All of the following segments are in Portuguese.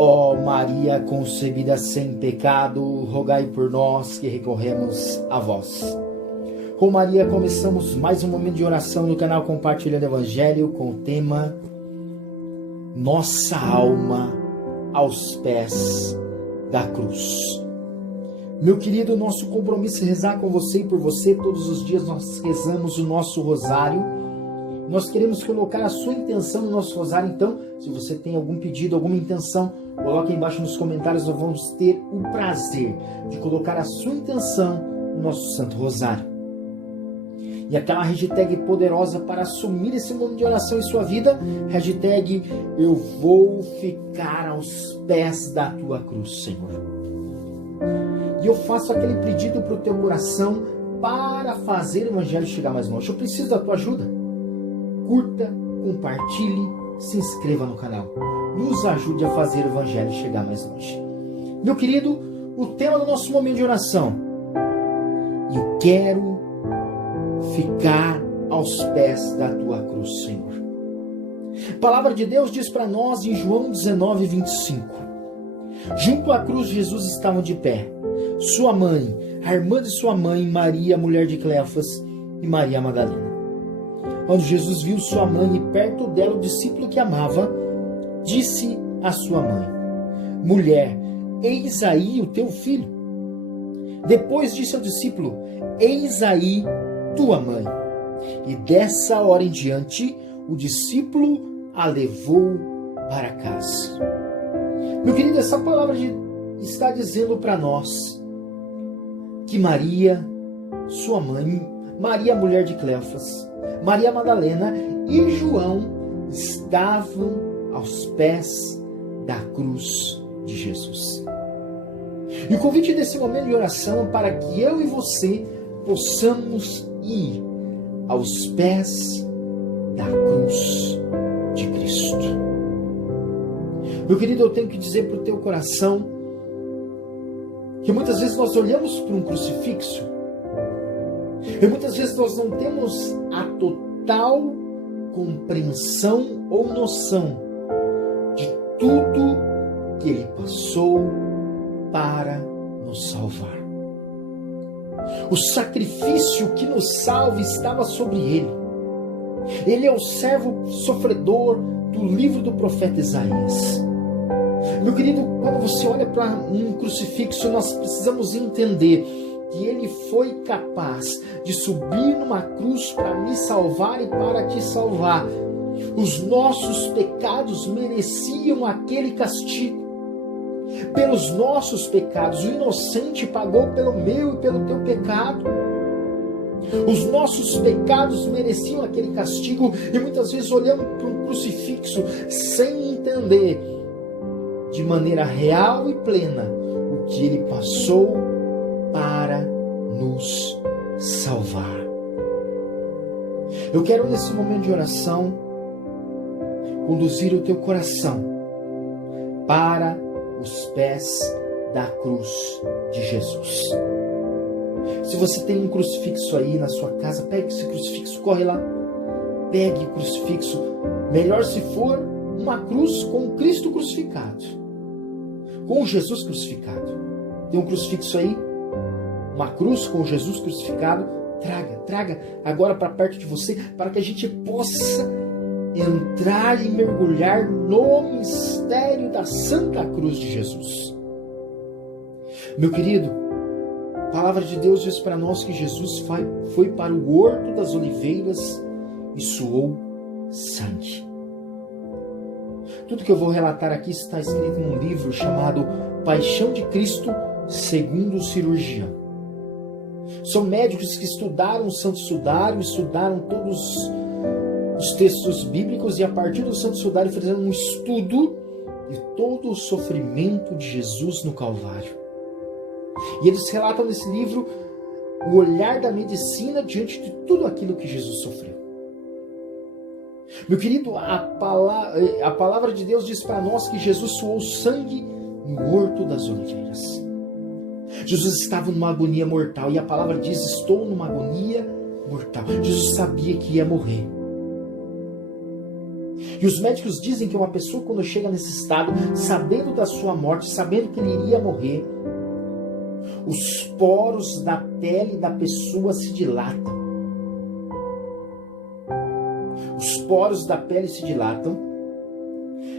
Ó Maria concebida sem pecado, rogai por nós que recorremos a vós. Com Maria começamos mais um momento de oração no canal Compartilhando Evangelho com o tema Nossa Alma aos Pés da Cruz. Meu querido, nosso compromisso é rezar com você e por você. Todos os dias nós rezamos o nosso rosário. Nós queremos colocar a sua intenção no nosso rosário. Então, se você tem algum pedido, alguma intenção, coloque aí embaixo nos comentários. Nós vamos ter o prazer de colocar a sua intenção no nosso Santo Rosário. E aquela hashtag poderosa para assumir esse momento de oração em sua vida, hashtag eu vou ficar aos pés da tua cruz, Senhor. E eu faço aquele pedido para o teu coração para fazer o Evangelho chegar mais longe. Eu preciso da tua ajuda. Curta, compartilhe, se inscreva no canal. Nos ajude a fazer o Evangelho chegar mais longe. Meu querido, o tema do nosso momento de oração. Eu quero ficar aos pés da tua cruz, Senhor. A palavra de Deus diz para nós em João 19, 25. Junto à cruz Jesus estava de pé. Sua mãe, a irmã de sua mãe, Maria, mulher de Cleofas, e Maria Madalena. Quando Jesus viu sua mãe e perto dela o discípulo que amava, disse à sua mãe: Mulher, eis aí o teu filho. Depois disse ao discípulo: Eis aí tua mãe. E dessa hora em diante, o discípulo a levou para casa. Meu querido, essa palavra está dizendo para nós que Maria, sua mãe, Maria, mulher de Cleofas, Maria Madalena e João estavam aos pés da cruz de Jesus. E o convite desse momento de oração é para que eu e você possamos ir aos pés da cruz de Cristo. Meu querido, eu tenho que dizer para o teu coração que muitas vezes nós olhamos para um crucifixo e muitas vezes nós não temos a total compreensão ou noção de tudo que Ele passou para nos salvar. O sacrifício que nos salva estava sobre Ele. Ele é o servo sofredor do livro do profeta Isaías. Meu querido, quando você olha para um crucifixo, nós precisamos entender que Ele foi capaz de subir numa cruz para me salvar e para te salvar. Os nossos pecados mereciam aquele castigo. Pelos nossos pecados, o inocente pagou pelo meu e pelo teu pecado. Os nossos pecados mereciam aquele castigo e muitas vezes olhamos para um crucifixo sem entender de maneira real e plena o que Ele passou para nos salvar. Eu quero nesse momento de oração conduzir o teu coração para os pés da cruz de Jesus. Se você tem um crucifixo aí na sua casa, pegue esse crucifixo, corre lá, pegue o crucifixo. Melhor se for uma cruz com Cristo crucificado, com Jesus crucificado. Tem um crucifixo aí? Uma cruz com Jesus crucificado? Traga agora para perto de você, para que a gente possa entrar e mergulhar no mistério da Santa Cruz de Jesus. Meu querido, a palavra de Deus diz para nós que Jesus foi para o Horto das Oliveiras e suou sangue. Tudo que eu vou relatar aqui está escrito num livro chamado Paixão de Cristo segundo o Cirurgião. São médicos que estudaram o Santo Sudário, estudaram todos os textos bíblicos e a partir do Santo Sudário fizeram um estudo de todo o sofrimento de Jesus no Calvário. E eles relatam nesse livro o olhar da medicina diante de tudo aquilo que Jesus sofreu. Meu querido, a palavra de Deus diz para nós que Jesus suou sangue no Horto das Oliveiras. Jesus estava numa agonia mortal e a palavra diz: estou numa agonia mortal. Jesus sabia que ia morrer. E os médicos dizem que uma pessoa, quando chega nesse estado, sabendo da sua morte, sabendo que ele iria morrer, os poros da pele da pessoa se dilatam. Os poros da pele se dilatam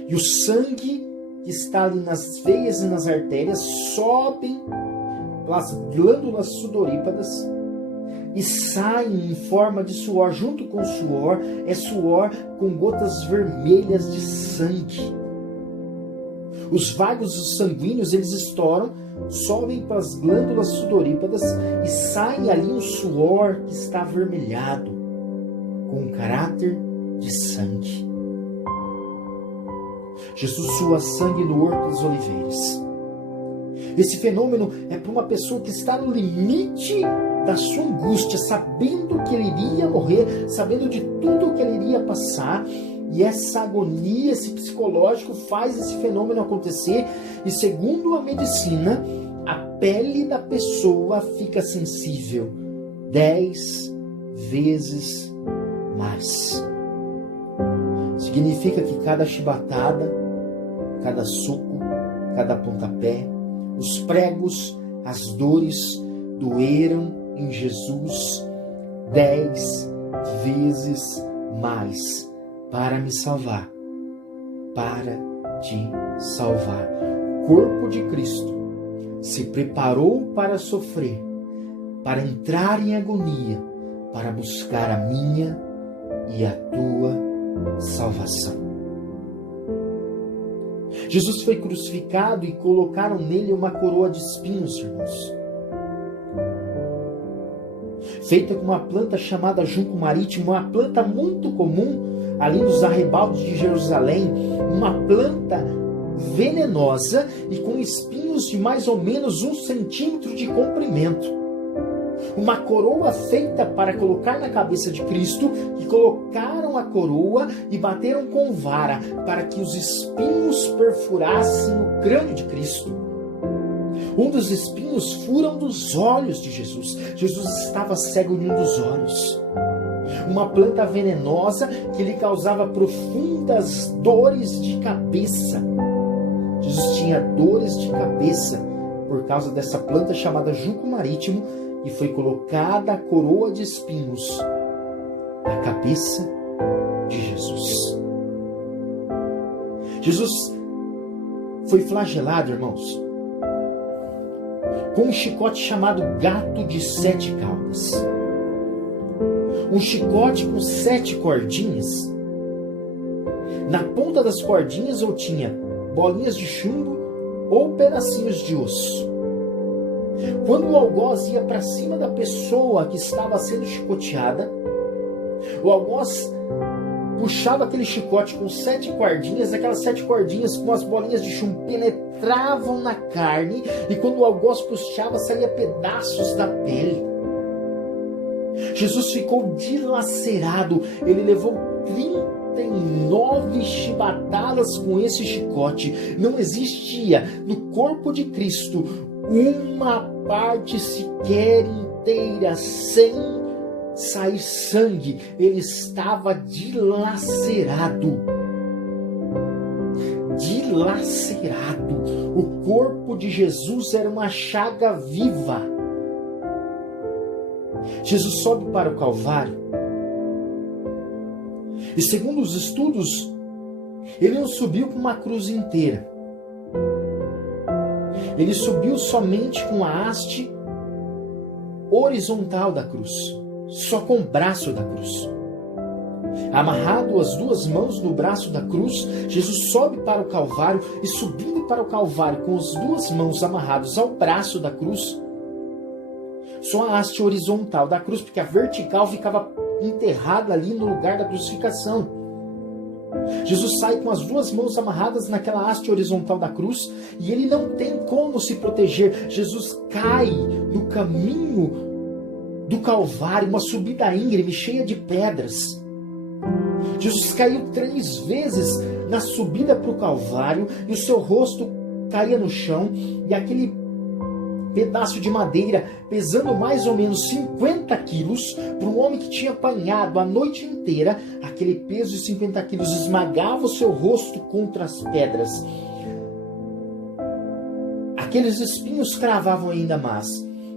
e o sangue que está ali nas veias e nas artérias sobem pelas glândulas sudoríparas e saem em forma de suor. Junto com o suor, é suor com gotas vermelhas de sangue. Os vagos sanguíneos, eles estouram, sobem para as glândulas sudoríparas e saem ali um suor que está avermelhado, com caráter de sangue. Jesus sua sangue no Horto das Oliveiras. Esse fenômeno é para uma pessoa que está no limite da sua angústia, sabendo que ele iria morrer, sabendo de tudo que ele iria passar, e essa agonia, esse psicológico faz esse fenômeno acontecer, e segundo a medicina, a pele da pessoa fica sensível 10 vezes mais. Significa que cada chibatada, cada soco, cada pontapé, os pregos, as dores doeram em Jesus 10 vezes mais para me salvar, para te salvar. O corpo de Cristo se preparou para sofrer, para entrar em agonia, para buscar a minha e a tua salvação. Jesus foi crucificado e colocaram nele uma coroa de espinhos, irmãos, feita com uma planta chamada junco marítimo, uma planta muito comum ali nos arrebaldos de Jerusalém, uma planta venenosa e com espinhos de mais ou menos 1 centímetro de comprimento. Uma coroa feita para colocar na cabeça de Cristo, e colocaram a coroa e bateram com vara para que os espinhos perfurassem o crânio de Cristo. Um dos espinhos fura um dos olhos de Jesus. Jesus estava cego em um dos olhos. Uma planta venenosa que lhe causava profundas dores de cabeça. Jesus tinha dores de cabeça por causa dessa planta chamada junco marítimo, e foi colocada a coroa de espinhos na cabeça de Jesus. Jesus foi flagelado, irmãos, com um chicote chamado gato de 7 caudas. Um chicote com 7 cordinhas. Na ponta das cordinhas ou tinha bolinhas de chumbo ou pedacinhos de osso. Quando o algoz ia para cima da pessoa que estava sendo chicoteada, o algoz puxava aquele chicote com 7 cordinhas, aquelas 7 cordinhas com as bolinhas de chumbo penetravam na carne, e quando o algoz puxava, saía pedaços da pele. Jesus ficou dilacerado, ele levou 39 chibatadas com esse chicote. Não existia no corpo de Cristo uma parte sequer inteira sem sair sangue. Ele estava dilacerado. Dilacerado. O corpo de Jesus era uma chaga viva. Jesus sobe para o Calvário. E segundo os estudos, ele não subiu com uma cruz inteira. Ele subiu somente com a haste horizontal da cruz, só com o braço da cruz. Amarrado as 2 mãos no braço da cruz, Jesus sobe para o Calvário, e subindo para o Calvário com as 2 mãos amarradas ao braço da cruz, só a haste horizontal da cruz, porque a vertical ficava enterrada ali no lugar da crucificação. Jesus sai com as 2 mãos amarradas naquela haste horizontal da cruz, e ele não tem como se proteger. Jesus cai no caminho do Calvário, uma subida íngreme, cheia de pedras. Jesus caiu 3 vezes na subida para o Calvário, e o seu rosto caía no chão, e aquele pedaço de madeira pesando mais ou menos 50 quilos, para um homem que tinha apanhado a noite inteira, aquele peso de 50 quilos esmagava o seu rosto contra as pedras. Aqueles espinhos cravavam ainda mais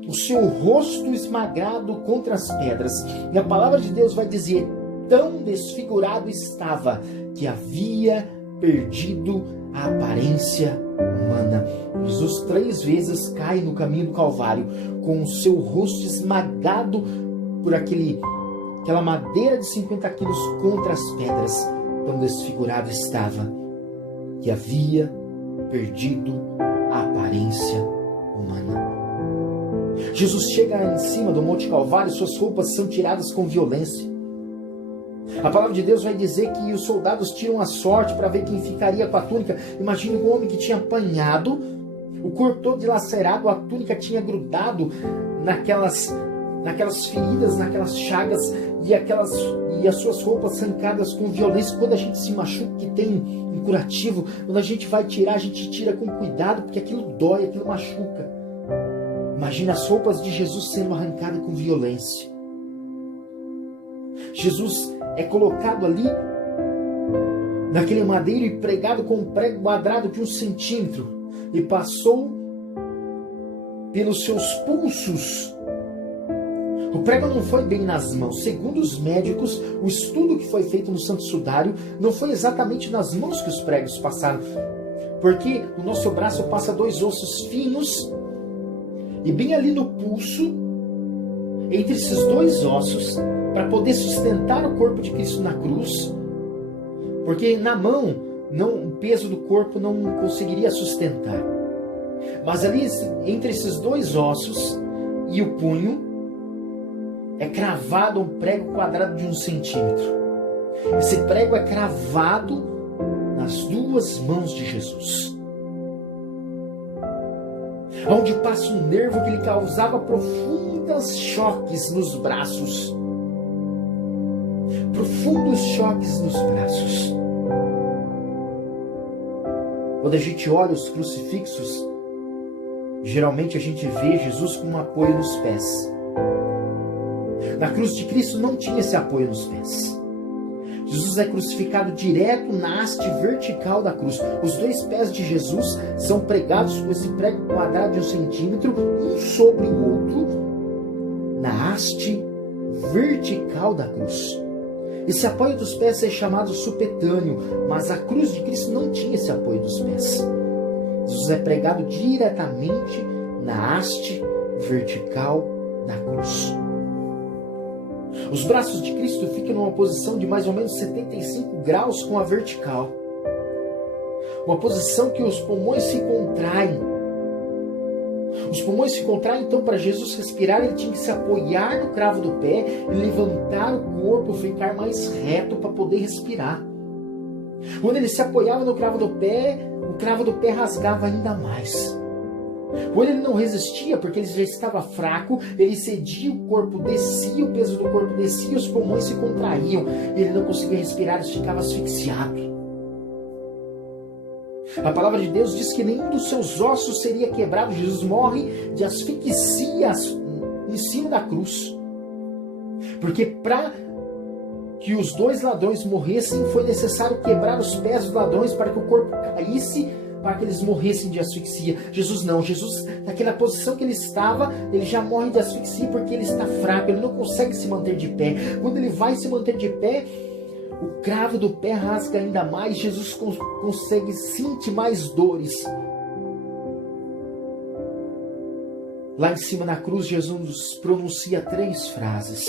o seu rosto esmagado contra as pedras. E a palavra de Deus vai dizer: tão desfigurado estava que havia perdido a aparência humana. Jesus 3 vezes cai no caminho do Calvário com o seu rosto esmagado por aquela madeira de 50 quilos contra as pedras. Tão desfigurado estava que havia perdido a aparência humana. Jesus chega em cima do Monte Calvário, suas roupas são tiradas com violência. A palavra de Deus vai dizer que os soldados tiram a sorte para ver quem ficaria com a túnica. Imagine um homem que tinha apanhado, o corpo todo dilacerado, a túnica tinha grudado naquelas feridas, naquelas chagas, e as suas roupas arrancadas com violência. Quando a gente se machuca, que tem um curativo, quando a gente vai tirar, a gente tira com cuidado, porque aquilo dói, aquilo machuca. Imagina as roupas de Jesus sendo arrancadas com violência. Jesus é colocado ali naquele madeiro e pregado com um prego quadrado de 1 centímetro, e passou pelos seus pulsos. O prego não foi bem nas mãos. Segundo os médicos, o estudo que foi feito no Santo Sudário, não foi exatamente nas mãos que os pregos passaram, porque o nosso braço passa 2 ossos finos, e bem ali no pulso, entre esses 2 ossos, para poder sustentar o corpo de Cristo na cruz, porque na mão o peso do corpo não conseguiria sustentar. Mas ali entre esses 2 ossos e o punho é cravado um prego quadrado de 1 centímetro. Esse prego é cravado nas 2 mãos de Jesus, onde passa um nervo que lhe causava profundos choques nos braços. Profundos choques nos braços. Quando a gente olha os crucifixos, geralmente a gente vê Jesus com um apoio nos pés. Na cruz de Cristo não tinha esse apoio nos pés. Jesus é crucificado direto na haste vertical da cruz. Os 2 pés de Jesus são pregados com esse prego quadrado de 1 centímetro, um sobre o outro, na haste vertical da cruz. Esse apoio dos pés é chamado supetâneo, mas a cruz de Cristo não tinha esse apoio dos pés. Jesus é pregado diretamente na haste vertical da cruz. Os braços de Cristo ficam numa posição de mais ou menos 75 graus com a vertical. Uma posição que os pulmões se contraem. Os pulmões se contraem, então para Jesus respirar ele tinha que se apoiar no cravo do pé e levantar o corpo, ficar mais reto para poder respirar. Quando ele se apoiava no cravo do pé, o cravo do pé rasgava ainda mais. Quando ele não resistia, porque ele já estava fraco, ele cedia, o corpo descia, o peso do corpo descia, os pulmões se contraíam, ele não conseguia respirar, ele ficava asfixiado. A palavra de Deus diz que nenhum dos seus ossos seria quebrado. Jesus morre de asfixia em cima da cruz. Porque para que os 2 ladrões morressem, foi necessário quebrar os pés dos ladrões para que o corpo caísse, para que eles morressem de asfixia. Jesus não. Jesus, naquela posição que ele estava, ele já morre de asfixia porque ele está fraco, ele não consegue se manter de pé. Quando ele vai se manter de pé, o cravo do pé rasga ainda mais, Jesus consegue sentir mais dores. Lá em cima na cruz, Jesus pronuncia 3 frases.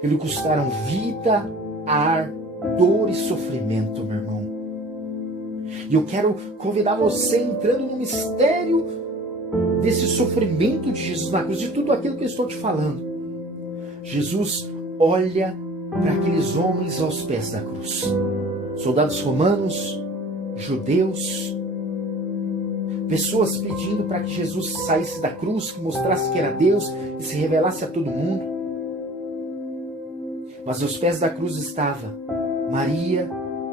Ele custaram vida, ar, dor e sofrimento, meu irmão. E eu quero convidar você, entrando no mistério desse sofrimento de Jesus na cruz, de tudo aquilo que eu estou te falando. Jesus olha para aqueles homens aos pés da cruz. Soldados romanos, judeus, pessoas pedindo para que Jesus saísse da cruz, que mostrasse que era Deus e se revelasse a todo mundo. Mas aos pés da cruz estava Maria,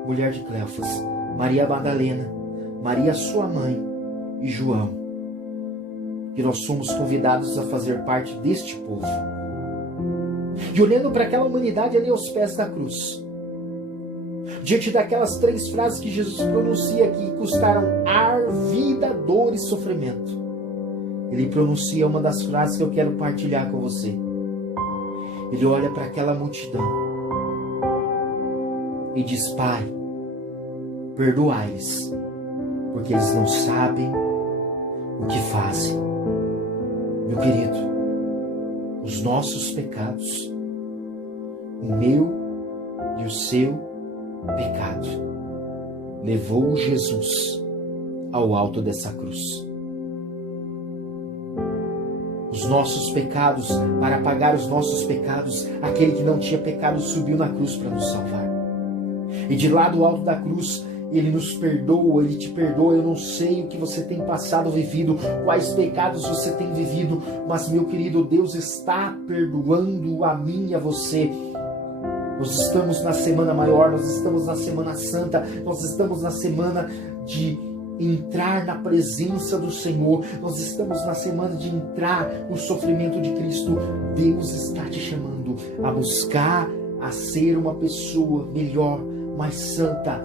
mulher de Cleofas, Maria Madalena, Maria sua mãe e João. que nós somos convidados a fazer parte deste povo. E olhando para aquela humanidade ali aos pés da cruz, diante daquelas 3 frases que Jesus pronuncia que custaram ar, vida, dor e sofrimento, ele pronuncia uma das frases que eu quero partilhar com você. Ele olha para aquela multidão e diz: Pai, perdoai-lhes, porque eles não sabem o que fazem. Meu querido, os nossos pecados, o meu e o seu pecado, levou Jesus ao alto dessa cruz. Os nossos pecados, para pagar os nossos pecados, aquele que não tinha pecado subiu na cruz para nos salvar. E de lá do alto da cruz, Ele nos perdoa, Ele te perdoa. Eu não sei o que você tem passado, vivido, quais pecados você tem vivido, mas, meu querido, Deus está perdoando a mim e a você. Nós estamos na Semana Maior, nós estamos na Semana Santa, nós estamos na semana de entrar na presença do Senhor, nós estamos na semana de entrar no sofrimento de Cristo. Deus está te chamando a buscar, a ser uma pessoa melhor, mais santa.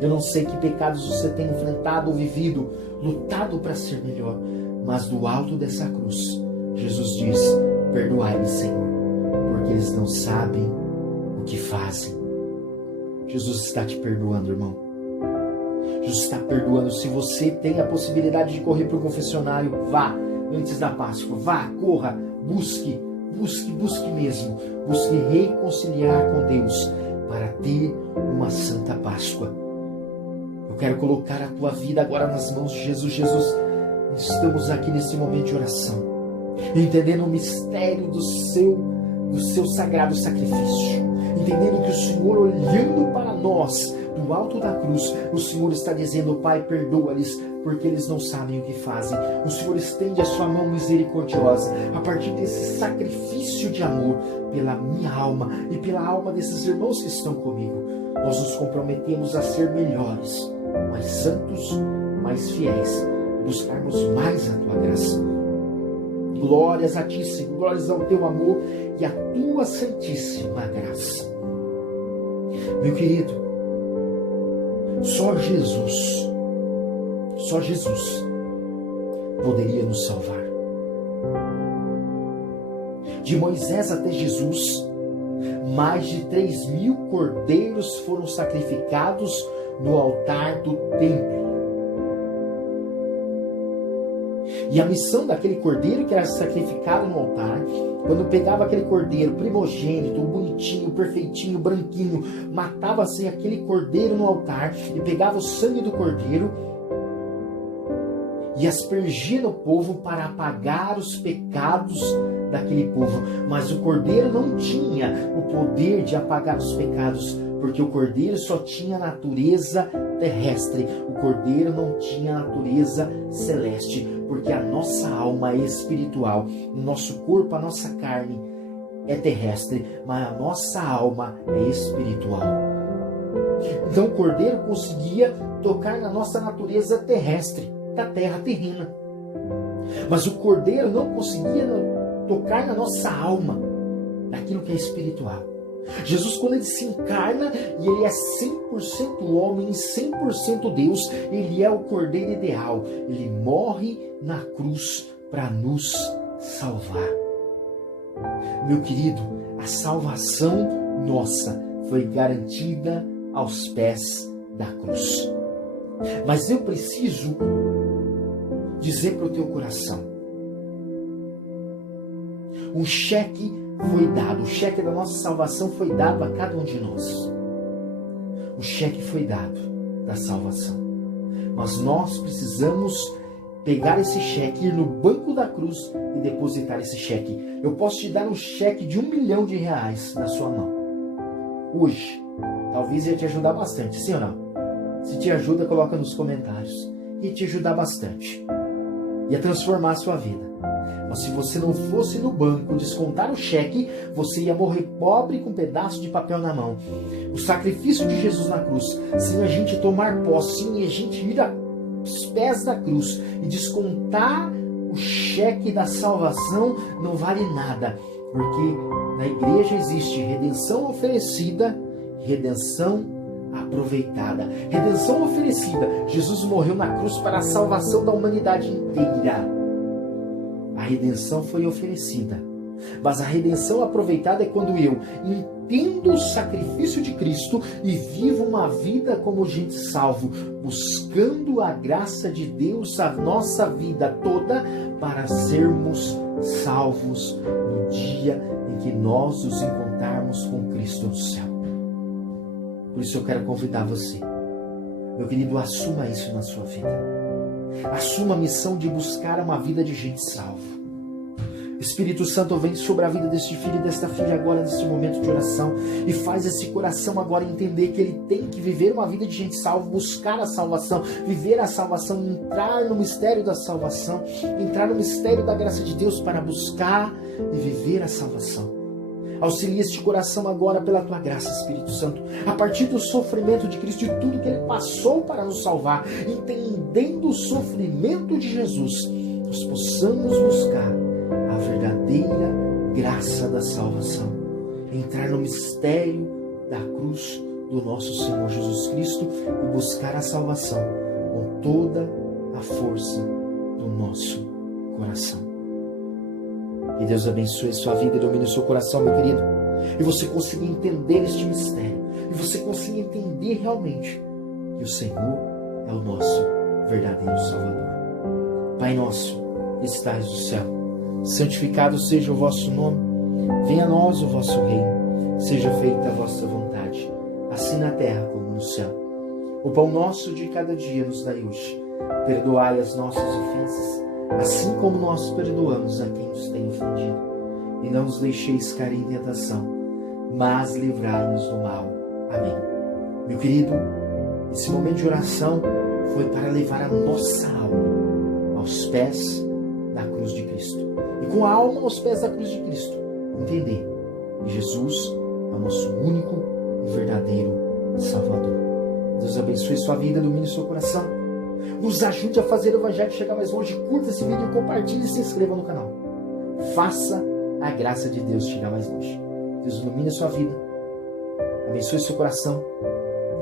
Eu não sei que pecados você tem enfrentado ou vivido, lutado para ser melhor, mas do alto dessa cruz, Jesus diz: perdoai-lhes, Senhor, porque eles não sabem o que fazem. Jesus está te perdoando, irmão. Jesus está perdoando. Se você tem a possibilidade de correr para o confessionário, vá antes da Páscoa. Vá, corra, busque mesmo. Busque reconciliar com Deus para ter uma santa Páscoa. Eu quero colocar a tua vida agora nas mãos de Jesus. Jesus, estamos aqui nesse momento de oração, entendendo o mistério do seu sagrado sacrifício, entendendo que o Senhor, olhando para nós do alto da cruz, o Senhor está dizendo: Pai, perdoa-lhes, porque eles não sabem o que fazem. O Senhor estende a sua mão misericordiosa a partir desse sacrifício de amor pela minha alma e pela alma desses irmãos que estão comigo. Nós nos comprometemos a ser melhores, mais santos, mais fiéis, buscarmos mais a tua graça. Glórias a ti, Senhor, glórias ao teu amor e à tua santíssima graça. Meu querido, só Jesus poderia nos salvar. De Moisés até Jesus, mais de 3.000 cordeiros foram sacrificados no altar do templo. E a missão daquele cordeiro que era sacrificado no altar, quando pegava aquele cordeiro primogênito, bonitinho, perfeitinho, branquinho, matava-se aquele cordeiro no altar e pegava o sangue do cordeiro e aspergia no povo para apagar os pecados daquele povo. Mas o cordeiro não tinha o poder de apagar os pecados, porque o cordeiro só tinha natureza terrestre. O cordeiro não tinha natureza celeste, porque a nossa alma é espiritual. O nosso corpo, a nossa carne é terrestre, mas a nossa alma é espiritual. Então o cordeiro conseguia tocar na nossa natureza terrestre, da terra terrena. Mas o cordeiro não conseguia tocar na nossa alma, naquilo que é espiritual. Jesus, quando ele se encarna e ele é 100% homem e 100% Deus, ele é o cordeiro ideal. Ele morre na cruz para nos salvar. Meu querido, a salvação nossa foi garantida aos pés da cruz. Mas eu preciso dizer para o teu coração: um cheque foi dado, o cheque da nossa salvação foi dado a cada um de nós. O cheque foi dado da salvação. Mas nós precisamos pegar esse cheque, ir no banco da cruz e depositar esse cheque. Eu posso te dar um cheque de R$1 milhão na sua mão hoje. Talvez ia te ajudar bastante, sim ou não? Se te ajuda, coloca nos comentários. Ia te ajudar bastante. Ia transformar a sua vida. Mas se você não fosse no banco descontar o cheque, você ia morrer pobre com um pedaço de papel na mão. O sacrifício de Jesus na cruz, sem a gente tomar posse, sem a gente ir aos pés da cruz e descontar o cheque da salvação não vale nada, porque na igreja existe redenção oferecida, redenção aproveitada. Redenção oferecida. Jesus morreu na cruz para a salvação da humanidade inteira. A redenção foi oferecida. Mas a redenção aproveitada é quando eu entendo o sacrifício de Cristo e vivo uma vida como gente salvo, buscando a graça de Deus a nossa vida toda para sermos salvos no dia em que nós nos encontrarmos com Cristo no céu. Por isso eu quero convidar você, meu querido, assuma isso na sua vida. Assuma a missão de buscar uma vida de gente salvo. Espírito Santo, vem sobre a vida deste filho e desta filha agora, neste momento de oração, e faz esse coração agora entender que ele tem que viver uma vida de gente salva, buscar a salvação, viver a salvação, entrar no mistério da salvação, entrar no mistério da graça de Deus para buscar e viver a salvação. Auxilia este coração agora pela tua graça, Espírito Santo, a partir do sofrimento de Cristo, de tudo que ele passou para nos salvar, entendendo o sofrimento de Jesus, nós possamos buscar a verdadeira graça da salvação, entrar no mistério da cruz do nosso Senhor Jesus Cristo e buscar a salvação com toda a força do nosso coração. Que Deus abençoe sua vida e domine o seu coração, meu querido, e você consiga entender este mistério, e você consiga entender realmente que o Senhor é o nosso verdadeiro Salvador. Pai nosso, que estais no céu, santificado seja o vosso nome, venha a nós o vosso reino, seja feita a vossa vontade, assim na terra como no céu. O pão nosso de cada dia nos dai hoje, perdoai as nossas ofensas, assim como nós perdoamos a quem nos tem ofendido, e não nos deixeis cair em tentação, mas livrai-nos do mal. Amém. Meu querido, esse momento de oração foi para levar a nossa alma aos pés da cruz de Cristo. E com a alma aos pés da cruz de Cristo, entender que Jesus é o nosso único e verdadeiro Salvador. Deus abençoe sua vida, domine seu coração. Nos ajude a fazer o Evangelho chegar mais longe. Curta esse vídeo, compartilhe e se inscreva no canal. Faça a graça de Deus chegar mais longe. Deus ilumine a sua vida, abençoe seu coração.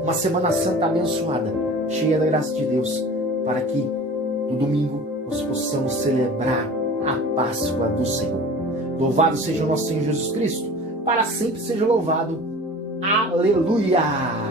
Uma Semana Santa abençoada, cheia da graça de Deus, para que no domingo nós possamos celebrar a Páscoa do Senhor. Louvado seja o nosso Senhor Jesus Cristo, para sempre seja louvado. Aleluia!